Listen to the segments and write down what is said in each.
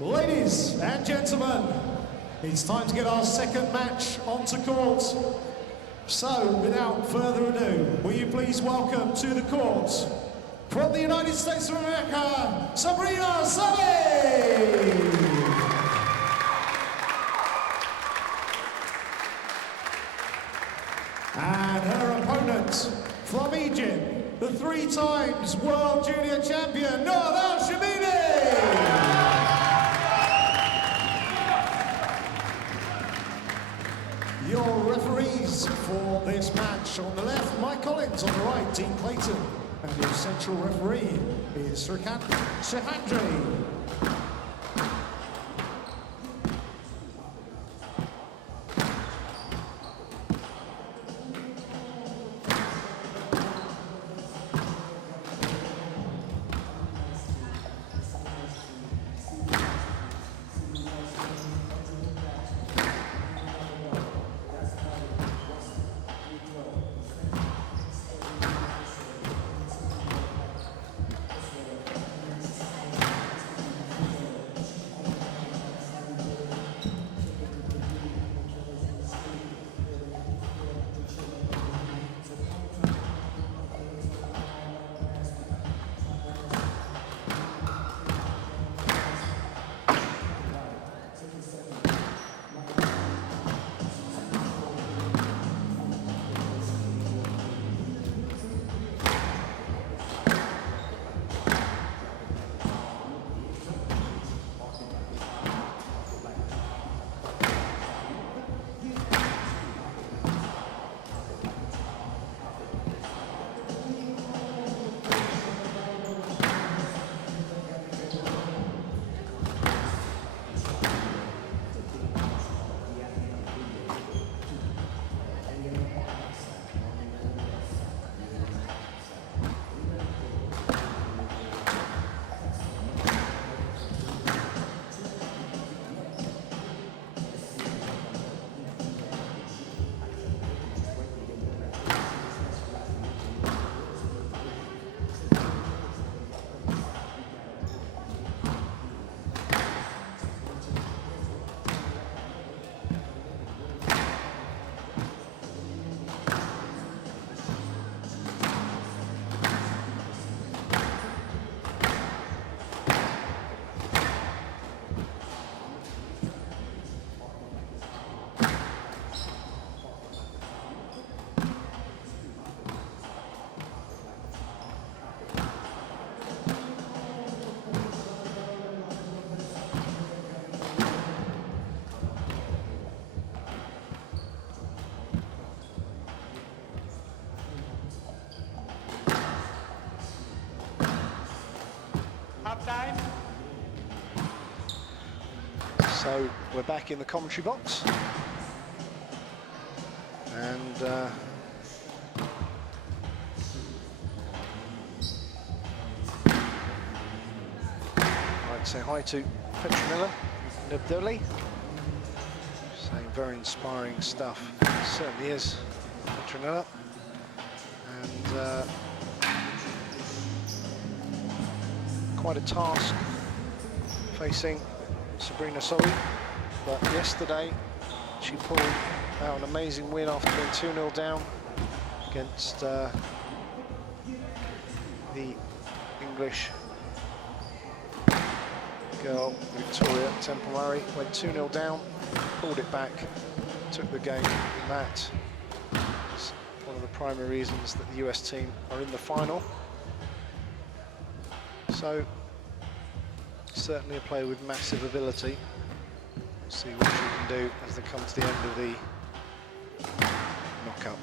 Ladies and gentlemen, it's time to get our second match onto court. So, without further ado, will you please welcome to the court, from the United States of America, Sabrina Sobhy! And her opponent, from Egypt, the 3 times World Junior Champion, Nour El Sherbini! Your referees for this match: on the left, Mike Collins; on the right, Dean Clayton. And your central referee is Sahandri. So we're back in the commentary box, and I'd say hi to Petronella Nabdoli, saying very inspiring stuff. It certainly is, Petronella, and quite a task facing Sabrina Sobhy, but yesterday she pulled out an amazing win after being 2-0 down against the English girl Victoria Temple Murray. Went 2-0 down, pulled it back, took the game, and that is one of the primary reasons that the US team are in the final. So certainly a player with massive ability. We'll see what she can do as they come to the end of the knockout.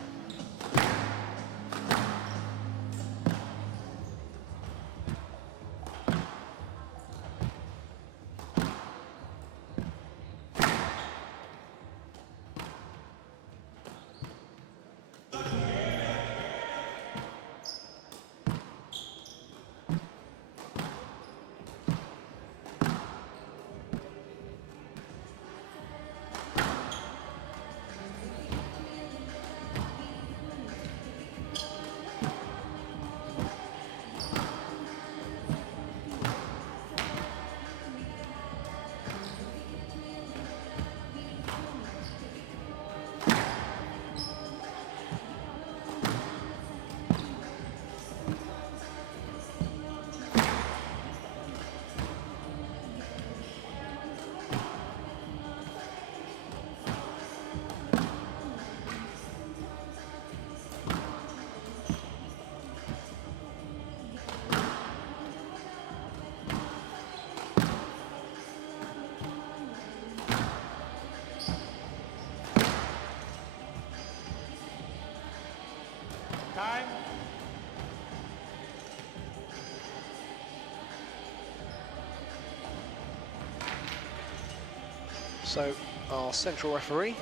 So our central referee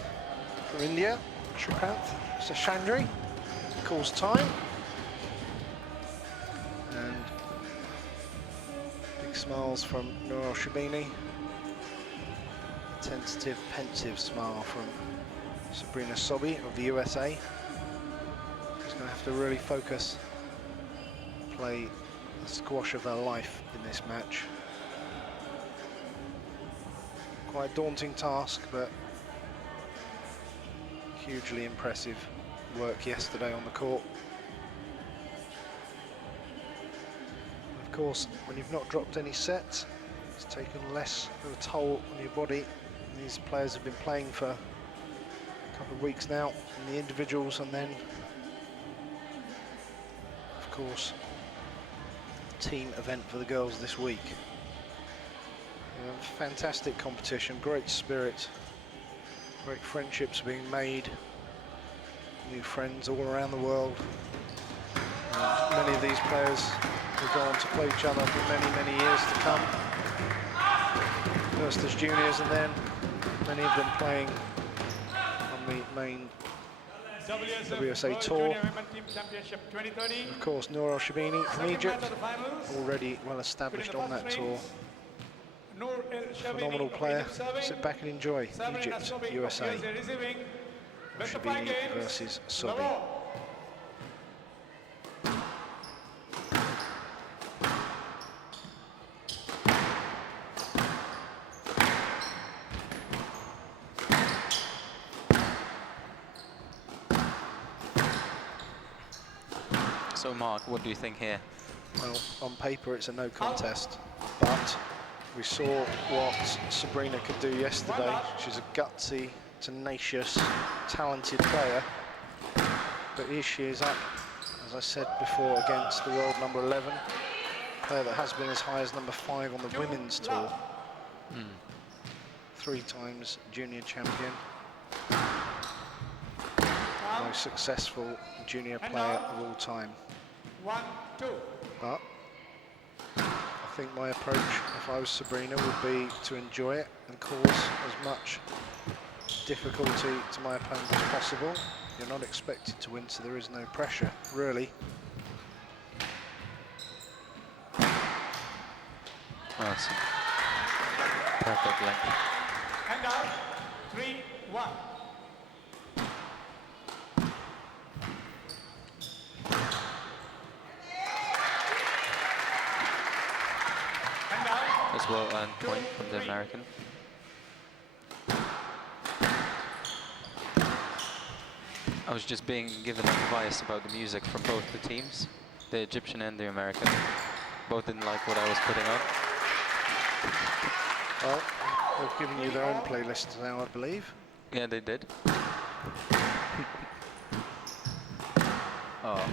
from India, Srikanth Seshandri, calls time. And big smiles from Nour El Sherbini. Tentative, pensive smile from Sabrina Sobhy of the USA. She's going to have to really focus, play the squash of her life in this match. Quite a daunting task, but hugely impressive work yesterday on the court. Of course, when you've not dropped any sets, it's taken less of a toll on your body. These players have been playing for a couple of weeks now in the individuals, and then, of course, team event for the girls this week. Fantastic competition, great spirit, great friendships being made, new friends all around the world. And many of these players will go on to play each other for many, many years to come. First as juniors, and then many of them playing on the main WSA tour. Of course, Nour El Sherbini from Egypt, already well established on that tour. Phenomenal player. Sit back and enjoy Egypt, USA. Sherbini versus Sobhy. So Mark, what do you think here? Well, on paper it's a no contest, but we saw what Sabrina could do yesterday. She's a gutsy, tenacious, talented player. But here she is up, as I said before, against the world number 11, a player that has been as high as number 5 on the women's tour. 3 times junior champion. Most successful junior player of all time. 1-2. But I think my approach, if I was Sabrina, would be to enjoy it and cause as much difficulty to my opponent as possible. You're not expected to win, so there is no pressure, really. Awesome. Perfect length. And out, 3-1. As well earned point from the American. I was just being given advice about the music from both the teams, the Egyptian and the American. Both didn't like what I was putting on. Well, they've given you their own playlist now, I believe. Yeah, they did. Oh. Well,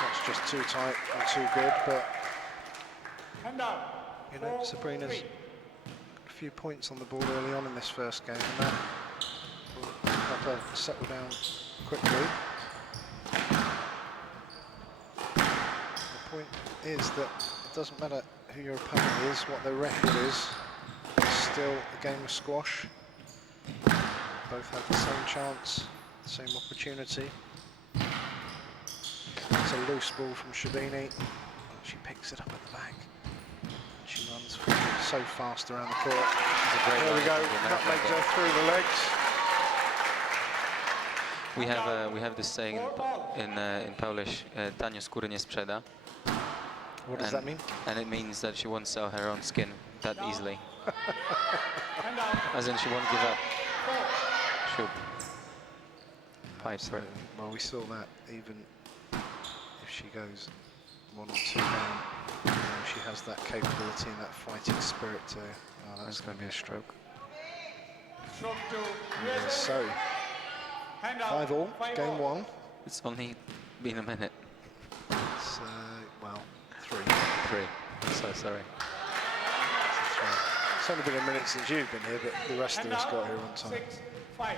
that's just too tight and too good, but you know, Sabrina's got a few points on the board early on in this first game, and that will help her settle down quickly. The point is that it doesn't matter who your opponent is, what their record is, it's still a game of squash. Both have the same chance, the same opportunity. It's a loose ball from Sherbini. She picks it up at the back. She runs so fast around the court. There we go, nutmegs her through the legs. We have this saying in Polish, tanio skóry nie sprzeda. What does that mean? And it means that she won't sell her own skin that easily. As in, she won't give up. She'll fight for it. Well, we saw that even if she goes 1 or 2 down, she has that capability and that fighting spirit to. Oh, that's going to be a stroke. So, 5-all, game 1. It's only been a minute. It's, well, 3. 3. So sorry. It's only been a minute since you've been here, but the rest of us got here on time. 6-5.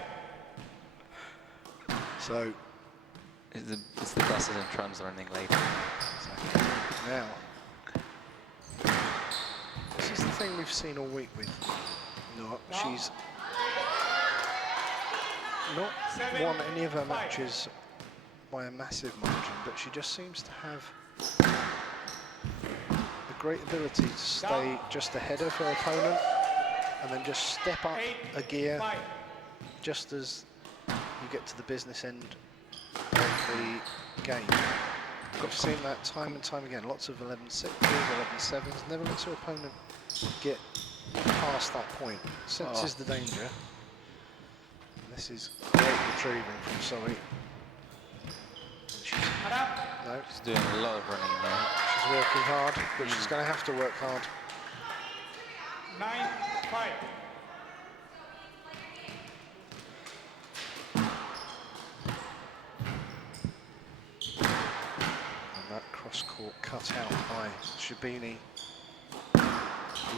So, it's the buses and trams running late. now, this is the thing we've seen all week with No, she's not won any of her matches by a massive margin, but she just seems to have a great ability to stay just ahead of her opponent and then just step up a gear just as you get to the business end of the game. I've seen that time and time again. Lots of 11-6s, 11-7s. Never lets her opponent get past that point. Senses the danger. And this is great retrieving from Sobhy. No, She's doing a lot of running now. she's working hard, but she's going to have to work hard. 9-5. And that cross-court cut out by Sherbini.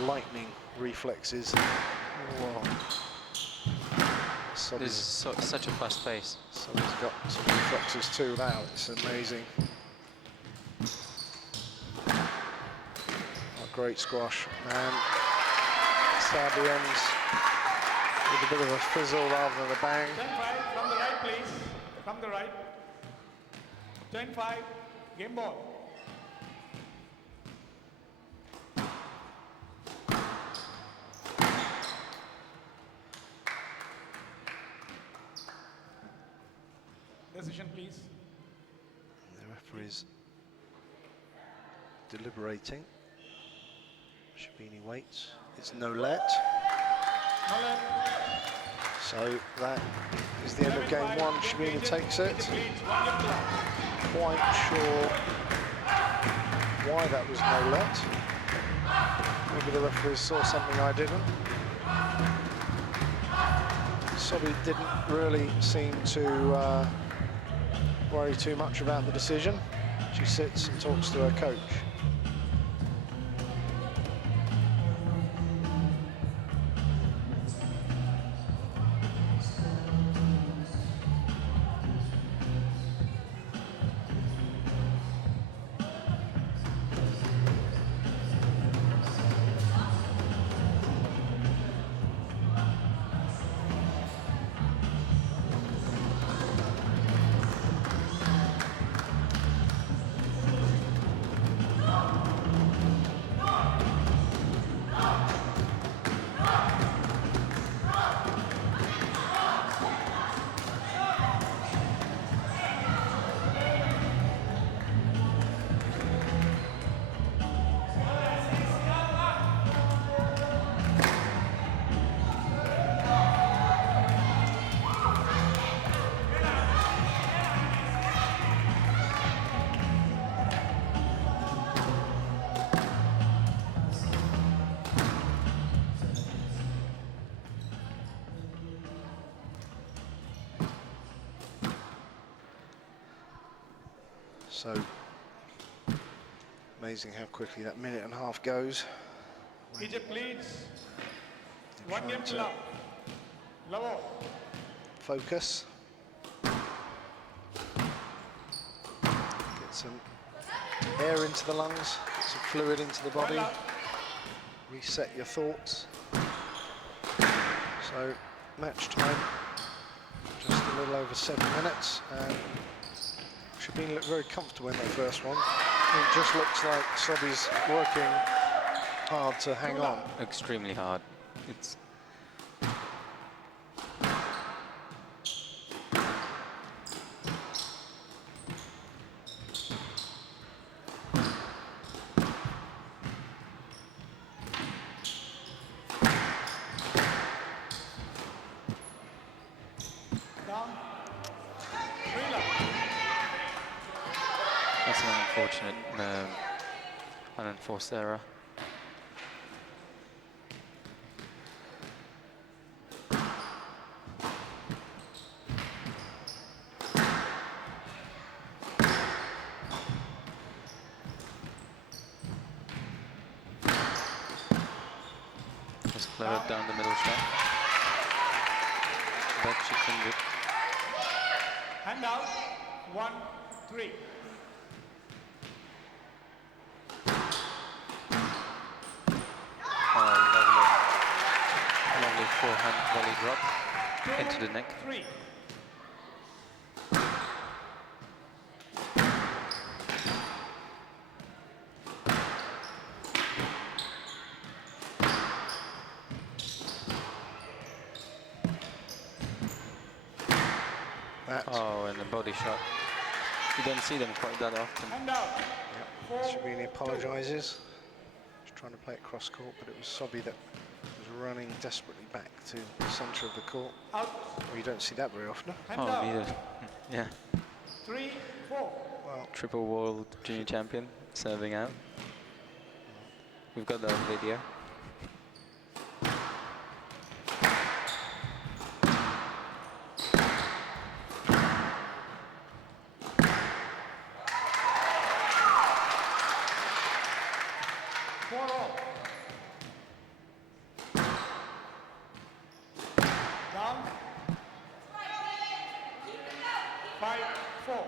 Lightning reflexes. Whoa. This is such a fast pace. Someone's got some reflexes too now. It's amazing. A great squash, and sadly ends with a bit of a fizzle rather than a bang. 10-5 from the right, please. From the right. 10-5. Game ball. Decision, please. The referee's deliberating. Sherbini waits. It's no let. No let. So that is the end of game one. Sherbini takes it. Quite sure why that was no let. Maybe the referees saw something I didn't. Sobhy didn't really seem to worry too much about the decision. She sits and talks to her coach. So amazing how quickly that minute and a half goes. Egypt leads. They're 1 game trying to to love. focus. Get some air into the lungs, get some fluid into the body. Reset your thoughts. So match time, just a little over 7 minutes, and Sherbini looked very comfortable in that first one. It just looks like Sobhy's working hard to hang on. Extremely hard. It's Down. 3 love. That's an unfortunate, unenforced error. Just cleared down the middle shot. That she can do. Hand out. 1-3. Oh, lovely. Lovely forehand volley drop into the neck. 3. Oh, and a body shot. You don't see them quite that often. And out. Yep. Sherbini apologises. She's trying to play it cross court, but it was Sobhy that was running desperately back to the centre of the court. Out. Well, you don't see that very often. And Oh, out. neither. Yeah. 3, 4. Well, Triple world junior champion serving out. We've got that on video. Down. 5, 4.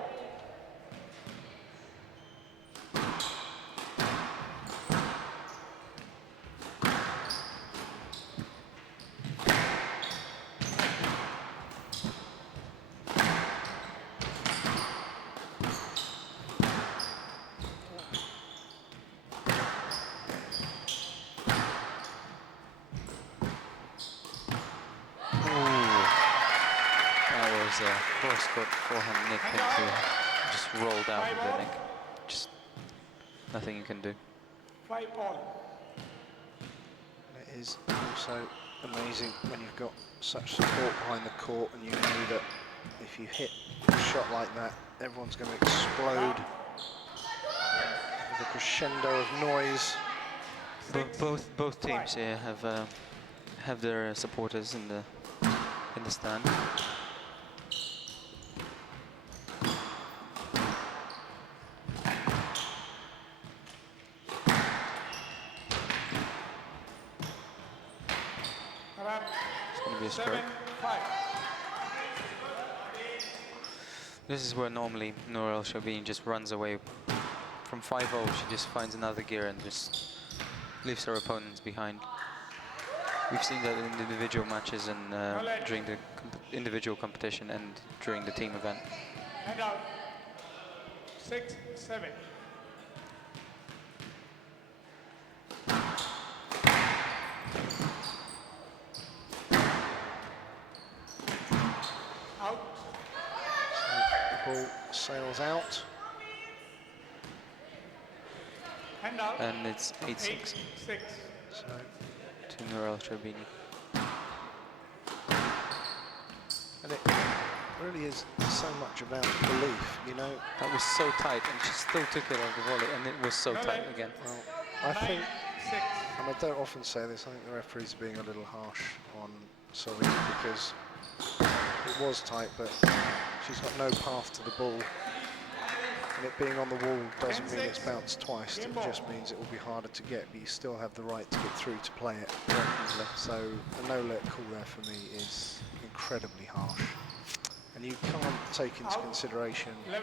Cross-court forehand nick into, just rolled out of the neck. Just nothing you can do. 5 all. it is also amazing when you've got such support behind the court and you know that if you hit a shot like that, everyone's going to explode with a crescendo of noise. Both teams here have their supporters in the stand. It's going to be a stroke. 7-5. This is where normally Nour El Sherbini just runs away from 5-0. She just finds another gear and just leaves her opponents behind. We've seen that in individual matches and during the individual competition and during the team event. And out. 6-7. Out. So the ball sails out. And out. And it's 8-6 8-6. So to Nour El Sherbini. and it really is so much about belief, you know. That was so tight, and she still took it off the volley, and it was so tight again. Well, I think, 9-6. and I don't often say this, I think the referee's being a little harsh on Sobhy because it was tight, but she's got no path to the ball. And it being on the wall doesn't mean it's bounced twice, it just means it will be harder to get, but you still have the right to get through to play it. So a no-let call there for me is incredibly harsh. And you can't take into consideration 11-6.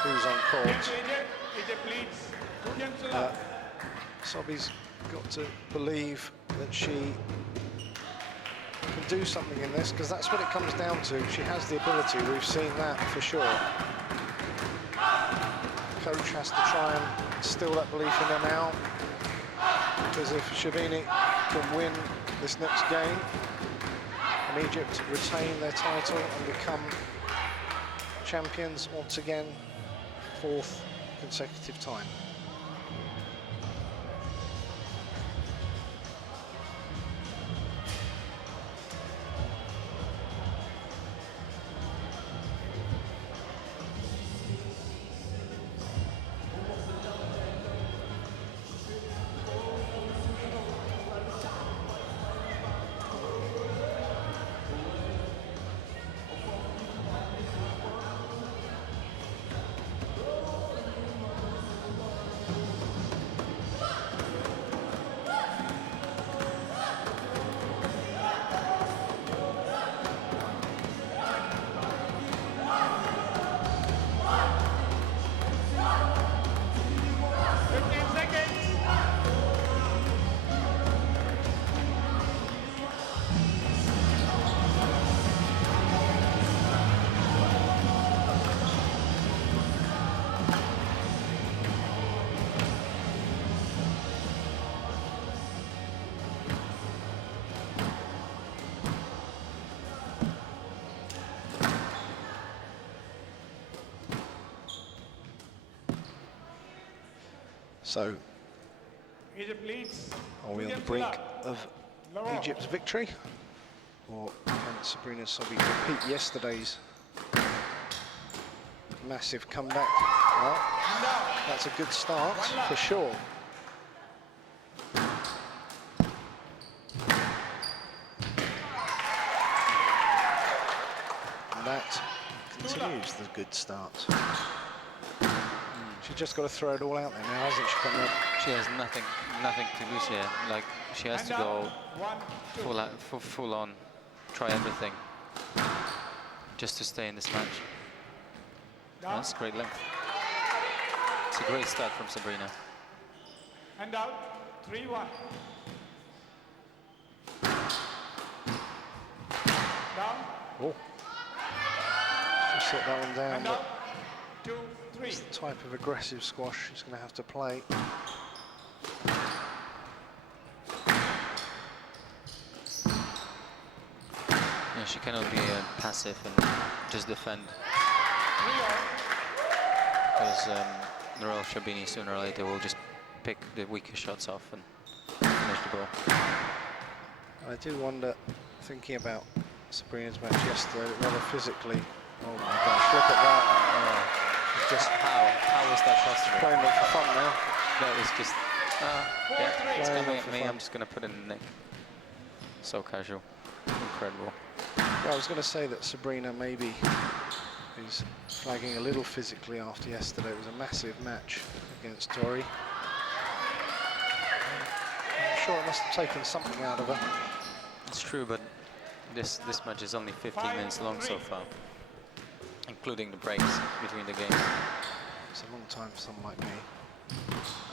who's on court. Egypt leads 2 games to love. Sobhy's got to believe that she can do something in this, because that's what it comes down to. She has the ability, we've seen that for sure. Coach has to try and instill that belief in her now, because if Sherbini can win this next game and Egypt retain their title and become champions once again, 4th consecutive time. So, Egypt leads. are we on the brink of Egypt's victory? Or can Sabrina Sobhy repeat yesterday's massive comeback? Well, that's a good start for sure. And that continues the good start. She's just got to throw it all out there now, hasn't she, Conrad? She has nothing to lose here. Like, she has to go full on, try everything, just to stay in this match. That's great length. It's a great start from Sabrina. And out, 3-1. Down. Oh. Just set that one down. And out, 2-3. It's the type of aggressive squash she's going to have to play. Yeah, she cannot be passive and just defend. Because Nour El Sherbini sooner or later will just pick the weaker shots off and finish the ball. I do wonder, thinking about Sabrina's match yesterday, rather physically. Oh my gosh, look at that. Just how was that possible? playing it for fun now. That was just, yeah, it's Playing coming it at for me, fun. I'm just going to put it in the neck. So casual, incredible. Yeah, I was going to say that Sabrina maybe is flagging a little physically after yesterday. It was a massive match against Tori. I'm sure it must have taken something out of her. It's true, but this match is only 15 minutes long so far, including the breaks between the games. It's a long time for someone like me.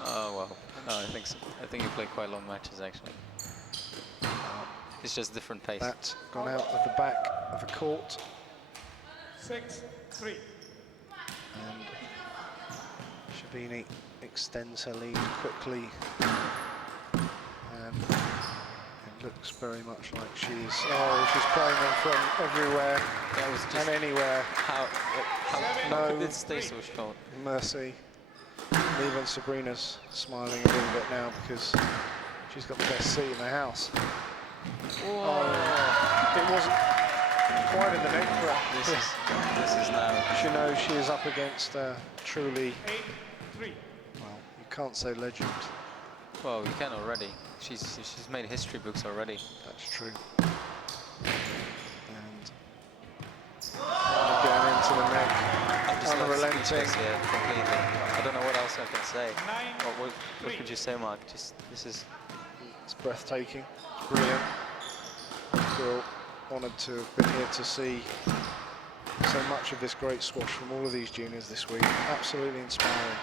Oh well, no, I think so. I think you play quite long matches actually. It's just different pace. That's gone out of the back of the court. 6-3. And Sherbini extends her lead quickly. And it looks very much like she's playing them from everywhere That was just and anywhere. how No. could it stay so short? Mercy. And even Sabrina's smiling a little bit now because she's got the best seat in the house. Oh, it wasn't quite in the neck for her. This is now. She knows she is up against truly, 8-3. well, you can't say legend. Well, you can already. She's made history books already. That's true. And again into the neck, I'm just unrelenting. speechless here completely. I don't know what else I can say. 9-3. What could you say, Mark? Just this is. It's breathtaking, it's brilliant. I feel honoured to have been here to see so much of this great squash from all of these juniors this week. Absolutely inspiring.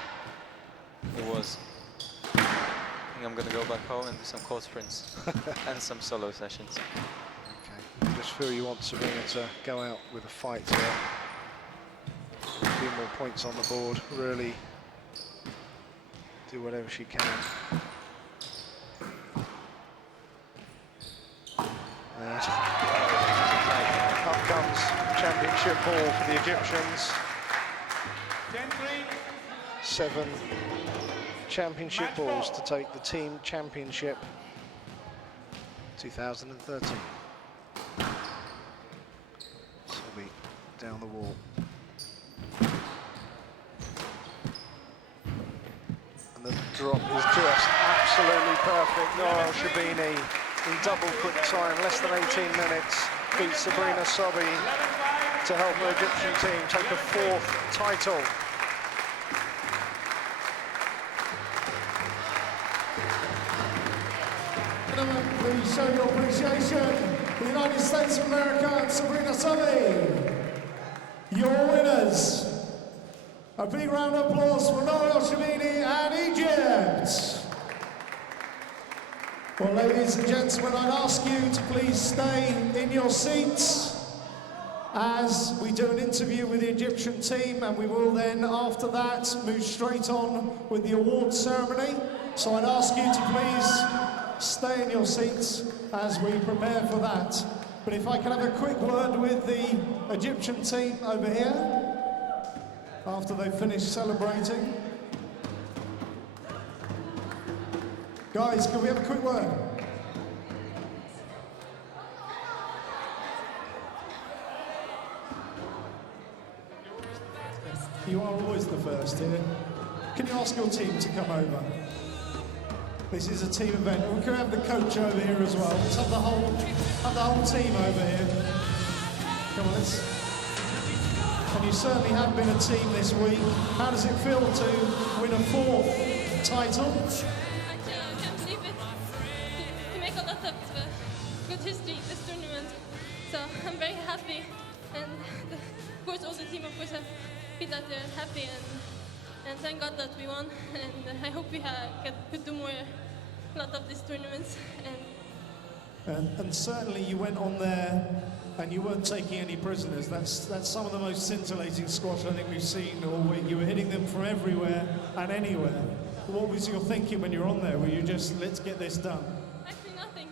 It was. I think I'm gonna go back home and do some court sprints and some solo sessions. Okay. I just feel you want Sabrina to go out with a fight here. A few more points on the board, really do whatever she can. Up comes championship ball for the Egyptians. 10-3. 7 championship Match balls ball. to take the team championship 2013. Sobhy down the wall. And the drop is just absolutely perfect. Nour El Sherbini in double quick time, less than 18 minutes, beats Sabrina Sobhy to help the Egyptian team take a 4th title. Gentlemen, please show your appreciation for the United States of America and Sabrina Sobhy. Your winners. A big round of applause for Nour El Sherbini and Egypt. Well, ladies and gentlemen, I'd ask you to please stay in your seats as we do an interview with the Egyptian team, and we will then, after that, move straight on with the awards ceremony. So I'd ask you to please stay in your seats as we prepare for that. But if I can have a quick word with the Egyptian team over here, after they've finished celebrating. Guys, can we have a quick word? You are always the first here. Can you ask your team to come over? This is a team event. We can have the coach over here as well. Let's have the whole team over here. Come on, let's. And you certainly have been a team this week. How does it feel to win a 4th title? I can't believe it. To make a lot of good history this tournament. So I'm very happy. And of course all the team of course have been that they're happy and thank God that we won. And I hope we could do more, a lot of these tournaments. And certainly you went on there and you weren't taking any prisoners. That's some of the most scintillating squash I think we've seen all week. You were hitting them from everywhere and anywhere. What was your thinking when you were on there? Were you just, let's get this done? Actually nothing.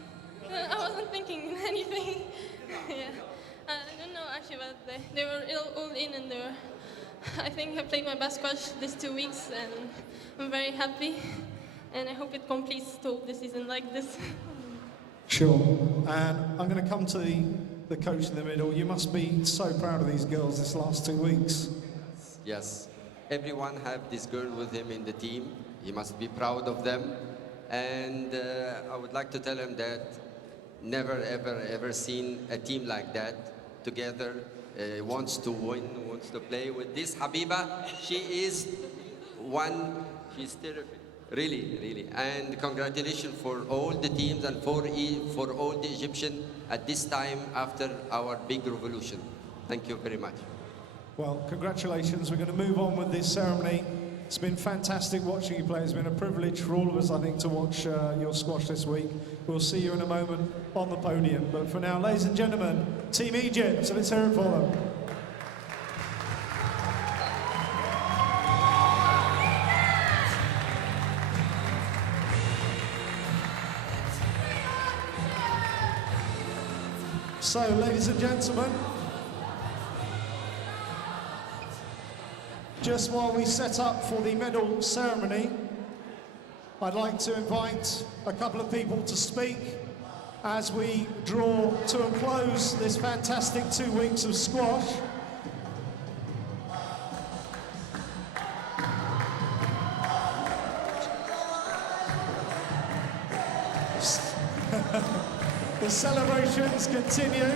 I wasn't thinking anything. Yeah. I don't know actually, but they were all in and they were, I think I played my best squash these 2 weeks and I'm very happy and I hope it completes the season like this. Sure. And I'm going to come to the coach in the middle. You must be so proud of these girls this last 2 weeks. Yes. Everyone have this girl with him in the team. He must be proud of them. And I would like to tell him that never, ever, ever seen a team like that together. Wants to win, wants to play with this Habiba. She is one, she's terrific. Really, really. And congratulations for all the teams and for all the Egyptians at this time after our big revolution. Thank you very much. Well, congratulations. We're going to move on with this ceremony. It's been fantastic watching you play. It's been a privilege for all of us, I think, to watch your squash this week. We'll see you in a moment on the podium. But for now, ladies and gentlemen, Team Egypt. So let's hear it for them. So, ladies and gentlemen, just while we set up for the medal ceremony, I'd like to invite a couple of people to speak as we draw to a close this fantastic 2 weeks of squash. The celebrations continue.